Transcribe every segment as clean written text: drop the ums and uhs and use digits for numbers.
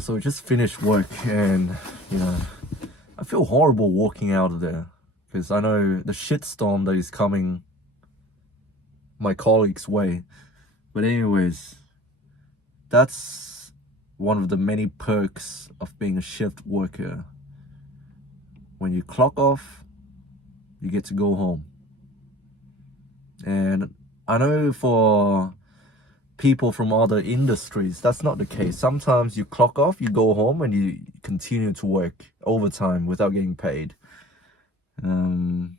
So just finished work and, you know, I feel horrible walking out of there because I know the shitstorm that is coming my colleagues' way. But anyways, that's one of the many perks of being a shift worker. When you clock off, you get to go home. And I know for people from other industries, that's not the case. Sometimes you clock off, you go home, and you continue to work overtime without getting paid. I don't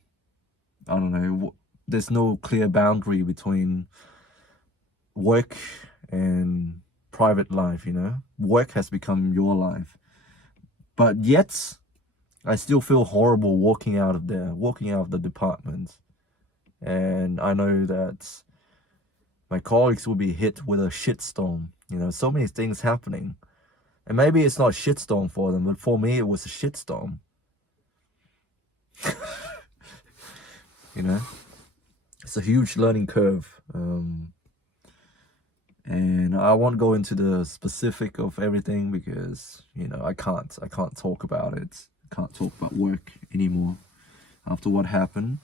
know. There's no clear boundary between work and private life, you know? Work has become your life. But yet, I still feel horrible walking out of there, walking out of the department. And I know that my colleagues will be hit with a shitstorm. You know, so many things happening. And maybe it's not a shitstorm for them, but for me, it was a shitstorm. You know? It's a huge learning curve. And I won't go into the specific of everything because, you know, I can't talk about it. I can't talk about work anymore after what happened.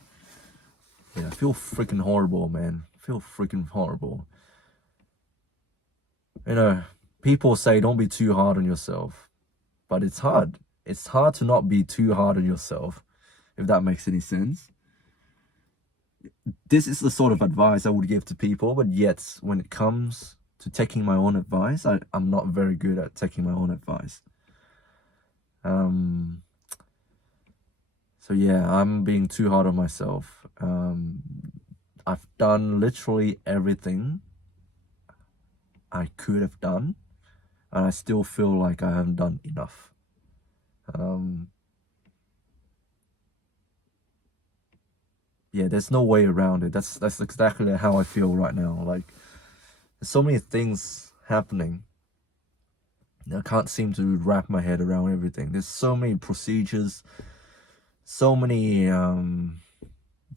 Yeah, I feel freaking horrible, man. I feel freaking horrible. You know, people say don't be too hard on yourself, but it's hard. It's hard to not be too hard on yourself, if that makes any sense. This is the sort of advice I would give to people, but yet when it comes to taking my own advice, I'm not very good at taking my own advice. So yeah, I'm being too hard on myself. I've done literally everything I could have done, and I still feel like I haven't done enough. Yeah, there's no way around it. That's exactly how I feel right now. Like, there's so many things happening. I can't seem to wrap my head around everything. There's so many procedures, so many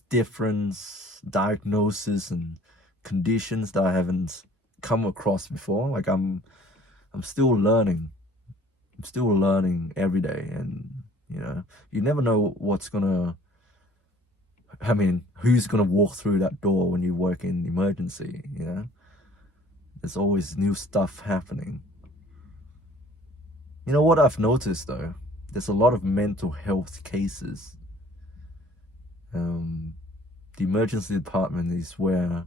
different diagnoses and conditions that I haven't come across before. Like I'm still learning. I'm still learning every day, and you know, you never know who's gonna walk through that door when you work in emergency, you know? There's always new stuff happening. You know what I've noticed though? There's a lot of mental health cases. The emergency department is where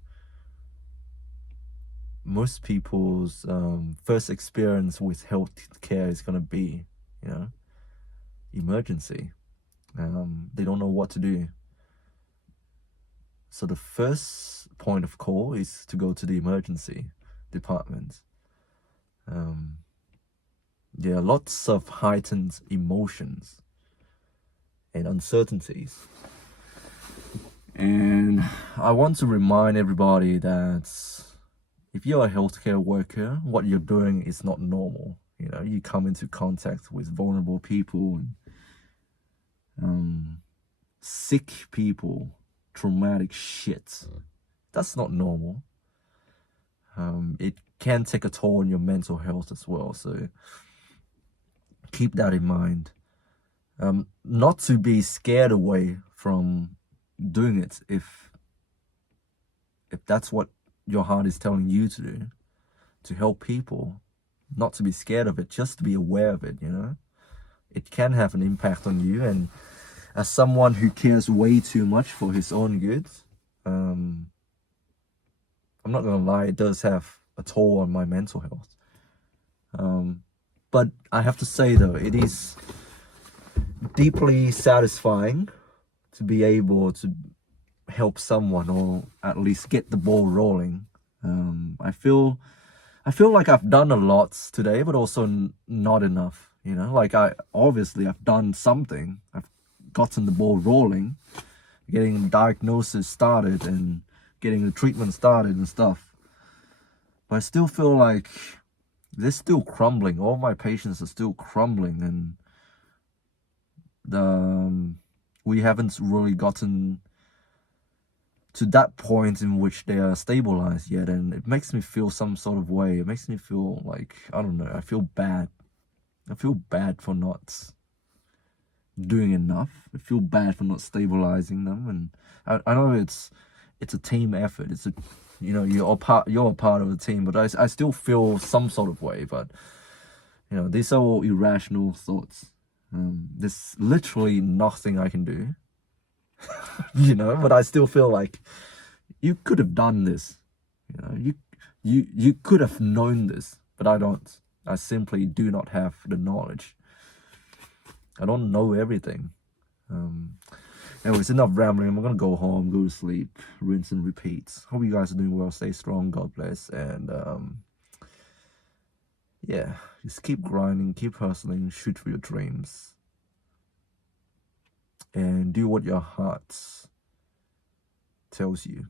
most people's first experience with health care is gonna be, you know, emergency. They don't know what to do. So the first point of call is to go to the emergency department. There are lots of heightened emotions and uncertainties. And I want to remind everybody that if you're a healthcare worker, what you're doing is not normal. You know, you come into contact with vulnerable people and sick people, traumatic shit. That's not normal. It can take a toll on your mental health as well. So keep that in mind. Not to be scared away from doing it if that's what your heart is telling you to do, to help people. Not to be scared of it, just to be aware of it, you know? It can have an impact on you, and as someone who cares way too much for his own good, I'm not gonna lie, it does have a toll on my mental health. But I have to say though, it is deeply satisfying to be able to help someone, or at least get the ball rolling. I feel like I've done a lot today, but also not enough. You know, like I've done something. I've gotten the ball rolling, getting the diagnosis started and getting the treatment started and stuff. But I still feel like they're still crumbling. All my patients are still crumbling, and we haven't really gotten to that point in which they are stabilized yet, and it makes me feel some sort of way. It makes me feel like, I don't know, I feel bad. I feel bad for not doing enough. I feel bad for not stabilizing them, and I know it's a team effort. It's a, you know, you're a part of a team, but I still feel some sort of way. But you know, these are all irrational thoughts. There's literally nothing I can do, you know. But I still feel like you could have done this. You know, you could have known this, but I don't. I simply do not have the knowledge. I don't know everything. Anyways, enough rambling. I'm gonna go home, go to sleep, rinse and repeat. Hope you guys are doing well. Stay strong. God bless. And yeah, just keep grinding, keep hustling, shoot for your dreams, and do what your heart tells you.